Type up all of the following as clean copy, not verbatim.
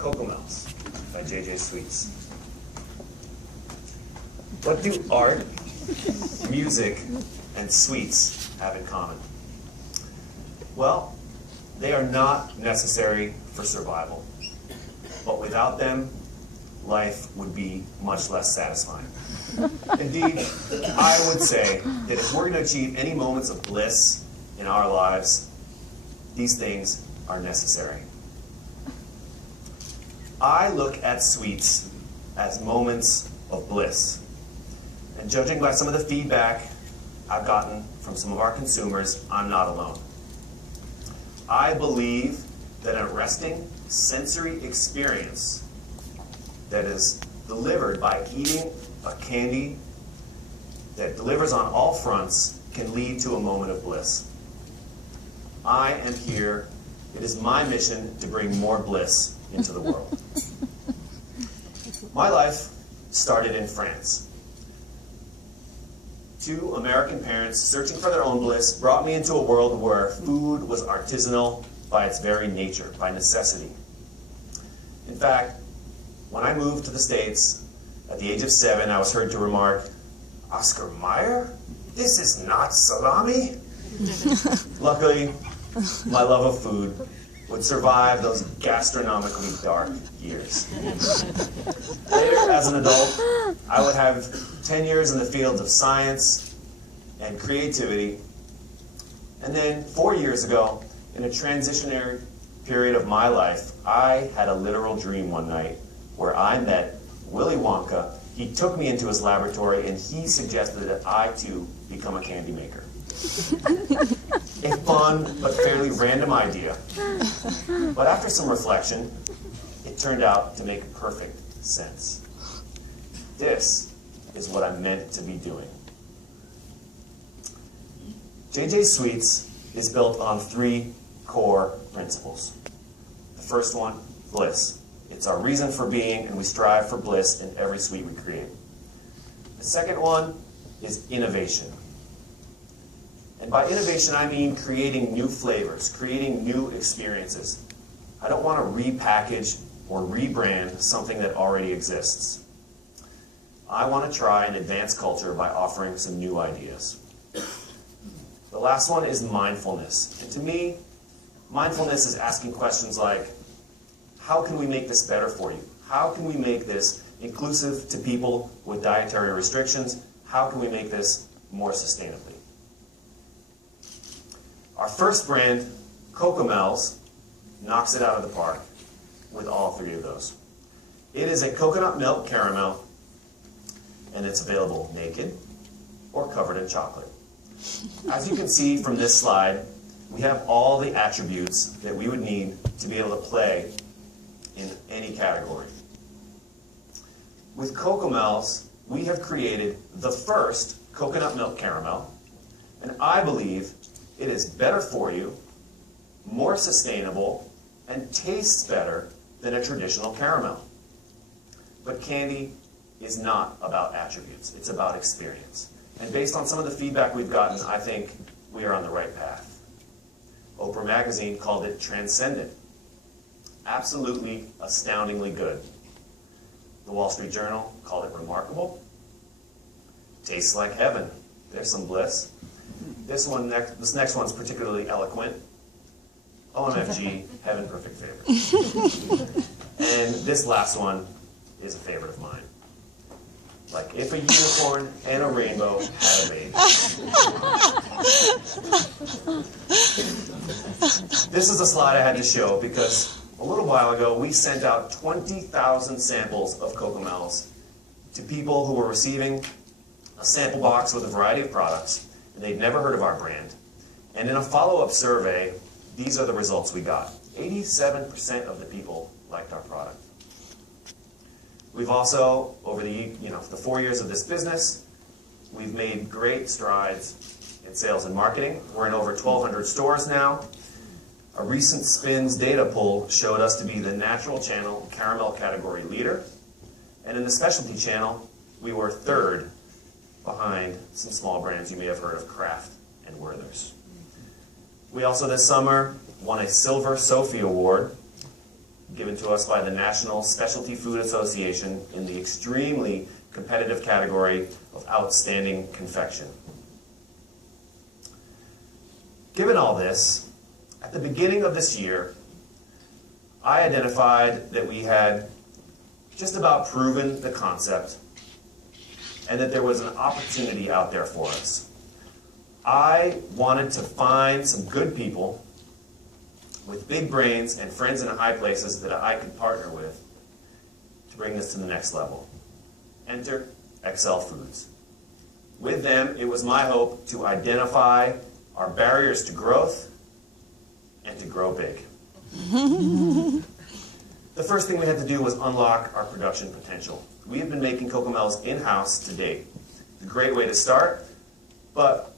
Cocomels by J.J. Sweets. What do art, music, and sweets have in common? Well, they are not necessary for survival, but without them, life would be much less satisfying. Indeed, I would say that if we're going to achieve any moments of bliss in our lives, these things are necessary. I look at sweets as moments of bliss. And judging by some of the feedback I've gotten from some of our consumers, I'm not alone. I believe that an arresting sensory experience that is delivered by eating a candy that delivers on all fronts can lead to a moment of bliss. I am here. It is my mission to bring more bliss into the world. My life started in France. Two American parents searching for their own bliss brought me into a world where food was artisanal by its very nature, by necessity. In fact, when I moved to the States at the age of 7, I was heard to remark, "Oscar Mayer? This is not salami." Luckily, my love of food would survive those gastronomically dark years. Later, as an adult, I would have 10 years in the fields of science and creativity. And then 4 years ago, in a transitionary period of my life, I had a literal dream one night where I met Willy Wonka. He took me into his laboratory and he suggested that I too become a candy maker. A fun but fairly random idea. But after some reflection, it turned out to make perfect sense. This is what I'm meant to be doing. J.J. Sweets is built on 3 core principles. The first one, bliss. It's our reason for being, and we strive for bliss in every sweet we create. The second one is innovation. And by innovation, I mean creating new flavors, creating new experiences. I don't want to repackage or rebrand something that already exists. I want to try and advance culture by offering some new ideas. The last one is mindfulness. And to me, mindfulness is asking questions like, how can we make this better for you? How can we make this inclusive to people with dietary restrictions? How can we make this more sustainably? Our first brand, Cocomels, knocks it out of the park with all 3 of those. It is a coconut milk caramel, and it's available naked or covered in chocolate. As you can see from this slide, we have all the attributes that we would need to be able to play in any category. With Cocomels, we have created the first coconut milk caramel, and I believe it is better for you, more sustainable, and tastes better than a traditional caramel. But candy is not about attributes, it's about experience. And based on some of the feedback we've gotten, I think we are on the right path. Oprah magazine called it transcendent. Absolutely, astoundingly good. The Wall Street Journal called it remarkable. Tastes like heaven. There's some bliss. This next one's particularly eloquent. OMFG, heaven perfect favor. And this last one is a favorite of mine. Like if a unicorn and a rainbow had a baby. This is a slide I had to show because a little while ago we sent out 20,000 samples of Cocomels to people who were receiving a sample box with a variety of products, and they'd never heard of our brand. And in a follow-up survey, these are the results we got. 87% of the people liked our product. We've also, over the 4 years of this business, we've made great strides in sales and marketing. We're in over 1,200 stores now. A recent SPINS data poll showed us to be the natural channel caramel category leader. And in the specialty channel, we were 3rd behind some small brands you may have heard of, Kraft and Werther's. We also this summer won a Silver Sophie Award given to us by the National Specialty Food Association in the extremely competitive category of Outstanding Confection. Given all this, at the beginning of this year, I identified that we had just about proven the concept and that there was an opportunity out there for us. I wanted to find some good people with big brains and friends in high places that I could partner with to bring this to the next level. Enter Accel Foods. With them, it was my hope to identify our barriers to growth and to grow big. The first thing we had to do was unlock our production potential. We have been making Cocomels in-house to date. It's a great way to start, but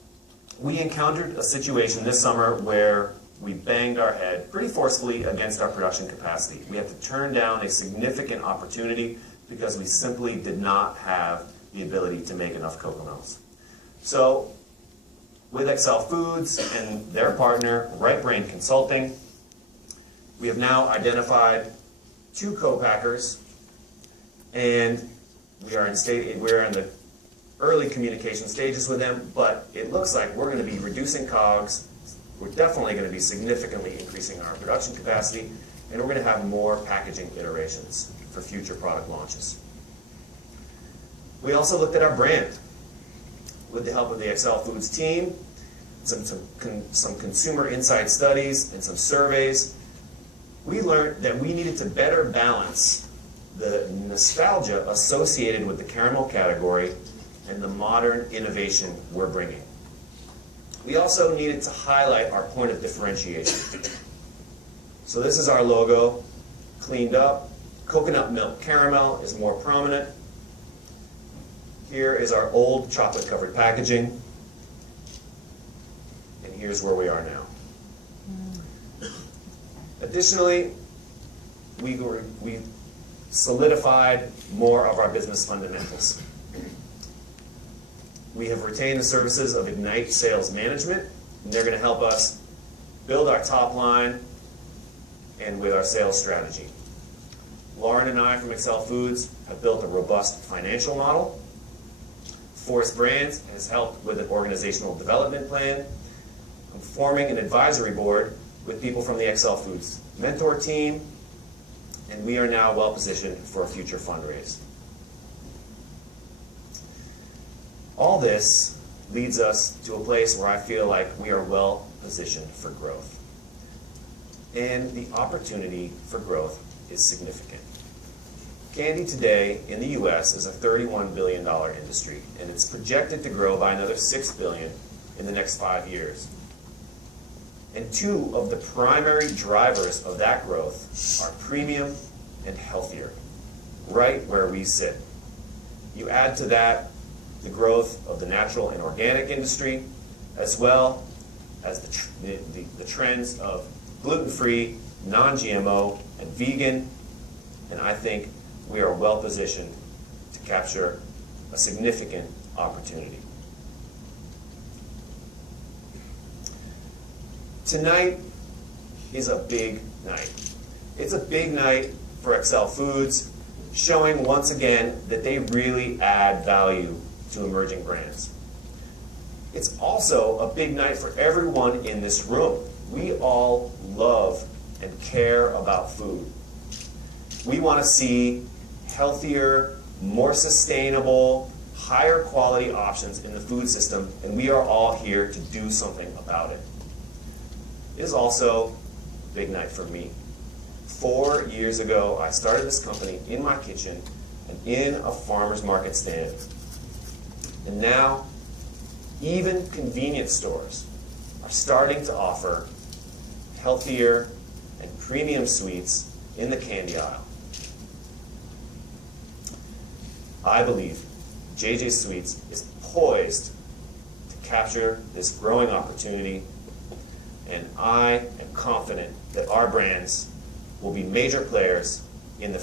we encountered a situation this summer where we banged our head pretty forcefully against our production capacity. We had to turn down a significant opportunity because we simply did not have the ability to make enough Cocomels. So, with Accel Foods and their partner, Right Brain Consulting, we have now identified 2 co-packers, and we are in the early communication stages with them, but it looks like we're going to be reducing COGS. We're definitely going to be significantly increasing our production capacity, and we're going to have more packaging iterations for future product launches. We also looked at our brand. With the help of the Accel Foods team, some consumer insight studies and some surveys, we learned that we needed to better balance the nostalgia associated with the caramel category and the modern innovation we're bringing. We also needed to highlight our point of differentiation. So this is our logo, cleaned up. Coconut milk caramel is more prominent. Here is our old chocolate-covered packaging. And here's where we are now. Additionally, we solidified more of our business fundamentals. We have retained the services of Ignite Sales Management, and they're going to help us build our top line and with our sales strategy. Lauren and I from Accel Foods have built a robust financial model. Force Brands has helped with an organizational development plan. I'm forming an advisory board with people from the Accel Foods mentor team, and we are now well positioned for a future fundraise. All this leads us to a place where I feel like we are well positioned for growth. And the opportunity for growth is significant. Candy today in the U.S. is a $31 billion industry, and it's projected to grow by another $6 billion in the next 5 years. And 2 of the primary drivers of that growth are premium and healthier, right where we sit. You add to that the growth of the natural and organic industry, as well as the trends of gluten-free, non-GMO, and vegan, and I think we are well positioned to capture a significant opportunity. Tonight is a big night. It's a big night for Accel Foods, showing once again that they really add value to emerging brands. It's also a big night for everyone in this room. We all love and care about food. We want to see healthier, more sustainable, higher quality options in the food system, and we are all here to do something about it. It is also a big night for me. 4 years ago, I started this company in my kitchen and in a farmer's market stand. And now, even convenience stores are starting to offer healthier and premium sweets in the candy aisle. I believe JJ Sweets is poised to capture this growing opportunity, and I am confident that our brands will be major players in the